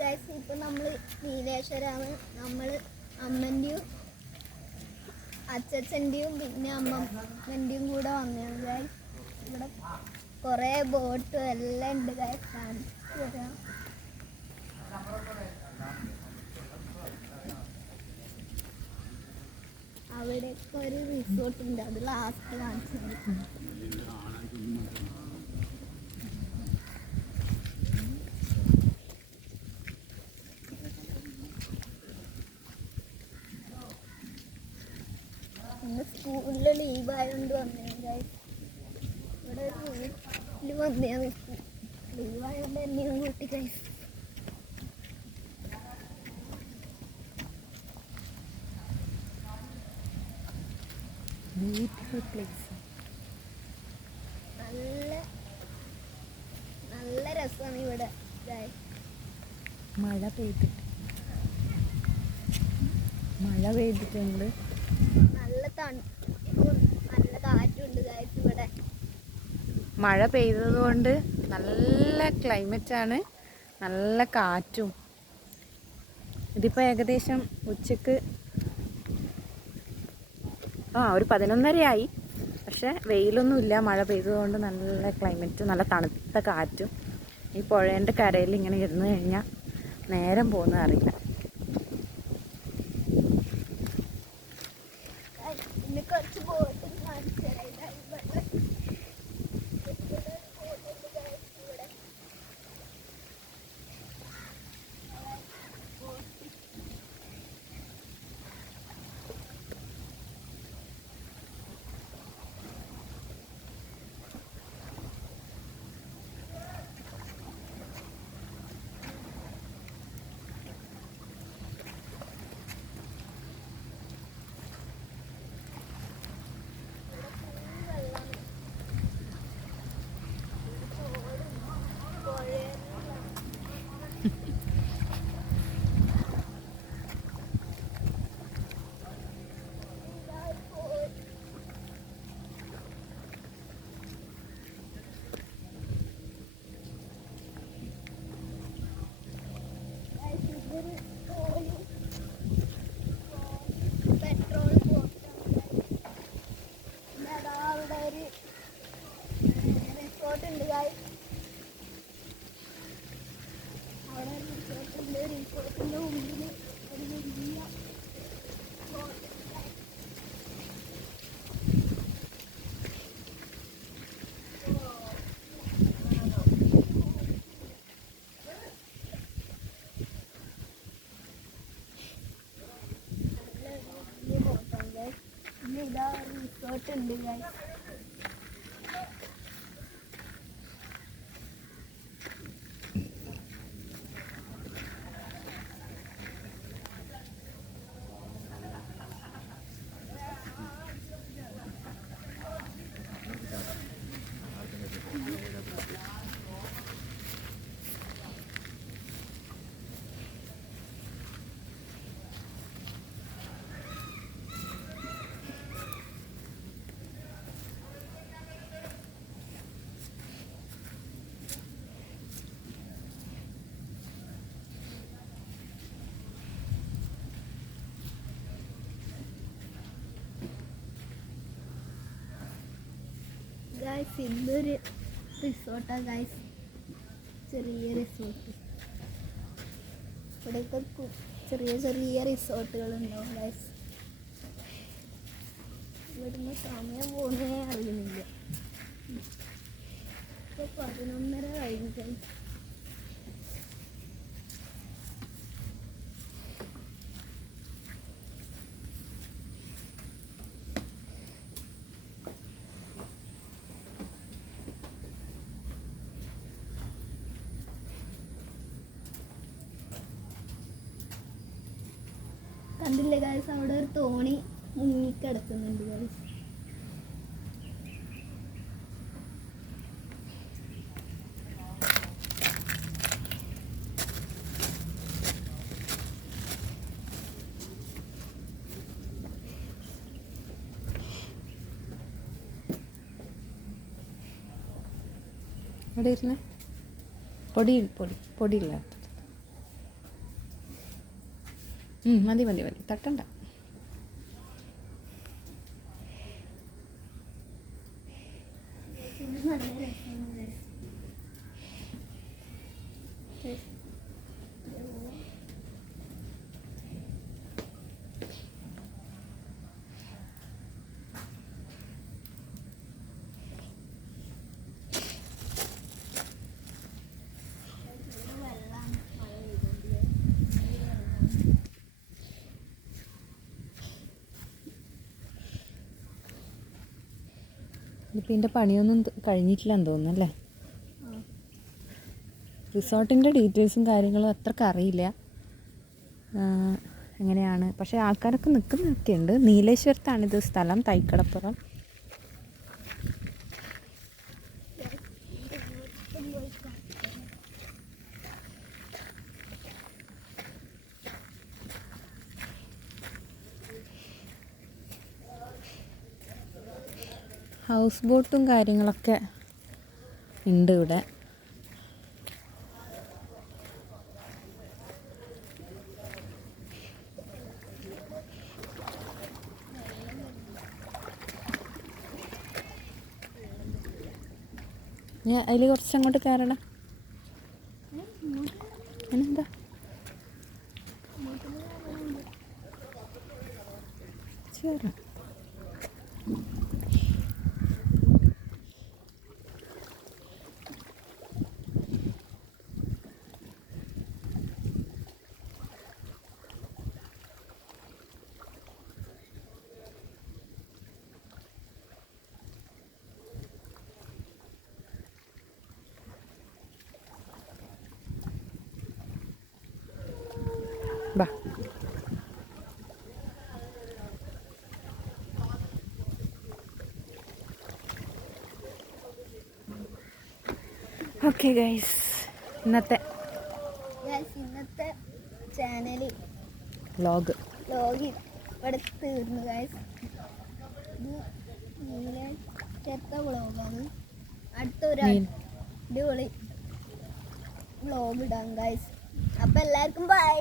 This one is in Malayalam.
ഗൈസ് ഇപ്പം നമ്മൾ നീലേശ്വരാണ്. നമ്മൾ അമ്മൻ്റെയും അച്ഛൻ്റെയും പിന്നെ അമ്മമ്മൻ്റെയും കൂടെ വന്നതാണ് ഗൈസ്. ഇവിടെ കുറേ ബോട്ടും എല്ലാം ഉണ്ട് ഗൈസ്. കാണിച്ചു തരാം. അവിടെയൊക്കെ ഒരു റിസോർട്ട് ഉണ്ട്. അത് ലാസ്റ്റ് കാണിച്ചു തരാം. ഇന്ന് സ്കൂളിൽ ലീവായതുകൊണ്ട് വന്നേ ഗൈസ്. ഇവിടെ ഒരു വീട്ടിൽ വന്നേ ലീവായതുകൊണ്ട് എന്നെയും കൂട്ടി ഗൈസ്. Beautiful place. നല്ല രസമാണ് ഇവിടെ ഗൈസ്. മഴ പെയ്തിട്ടുണ്ട്. നല്ല തണുപ്പും നല്ല കാറ്റുണ്ട് ഗൈസ് ഇവിടെ. മഴ പെയ്തത് കൊണ്ട് നല്ല ക്ലൈമറ്റാണ്, നല്ല കാറ്റും. ഇതിപ്പോൾ ഏകദേശം ഉച്ചക്ക് ഒരു 11:30 പക്ഷെ വെയിലൊന്നുമില്ല. മഴ പെയ്തതുകൊണ്ട് നല്ല ക്ലൈമറ്റ്, നല്ല തണുത്ത കാറ്റും. ഈ പുഴേൻ്റെ കരയിൽ ഇങ്ങനെ ഇരുന്ന് കഴിഞ്ഞാൽ നേരം പോകുന്നത് അറിയില്ല. പിന്നെ കുറച്ച് ബോട്ട് കാണിച്ചു തരാം. പെട്രോൾ അവിടെ ഒരു റിസോർട്ട് ഉണ്ട് ഗൈസ്. അവിടെ ഒരു റിസോർട്ട് ഉണ്ട്. റിസോർട്ടിൻ്റെ മുമ്പിൽ ഒരു വലിയ ഇതാ റിസോർട്ട് ഉണ്ട് ഗൈസ്. ഗൈസ് ഇതൊരു റിസോർട്ടാണ് ഗൈസ്. ചെറിയ റിസോർട്ട്. ഇവിടെയൊക്കെ ചെറിയ ചെറിയ റിസോർട്ടുകളുണ്ടാവും ഗൈസ്. ഇവിടുന്ന് സമയം പോകുന്നേ അറിയുന്നില്ല. ഇപ്പോൾ 11:30 കഴിഞ്ഞു ഗൈസ്. കണ്ടില്ലേ ഗൈസ്, അവിടെ ഒരു തോണി മുങ്ങിക്കിടക്കുന്നുണ്ട് ഗൈസ്. അവിടെ ഇരുന്ന് പൊടിയില്ലാത്ത മതി മതി മതി, തട്ടണ്ട. ഇപ്പം ഇതിൻ്റെ പണിയൊന്നും കഴിഞ്ഞിട്ടില്ലെന്ന് തോന്നുന്നു അല്ലേ? റിസോർട്ടിൻ്റെ ഡീറ്റെയിൽസും കാര്യങ്ങളും അത്രയ്ക്ക് അറിയില്ല എങ്ങനെയാണ്. പക്ഷേ ആൾക്കാരൊക്കെ നിൽക്കുന്നതൊക്കെ ഉണ്ട്. നീലേശ്വരത്താണിത് സ്ഥലം, തൈക്കടപ്പുറം. ഹൗസ് ബോട്ടും കാര്യങ്ങളൊക്കെ ഉണ്ട് ഇവിടെ. ഞാൻ അതിൽ കുറച്ച് അങ്ങോട്ട് കയറണം. എന്താ ചേരാം. ബാ. ഓക്കെ ഗൈസ്, ഇന്നത്തെ ചാനല് വ്ലോഗ് ഇവിടെ തീർന്നു ഗൈസ്. ചെറുത്ത വ്ളോഗാണ്. അടുത്തൊരു അടിപൊളി വ്ളോഗ് ഇടാം ഗൈസ്. അപ്പം എല്ലാവർക്കും ബൈ.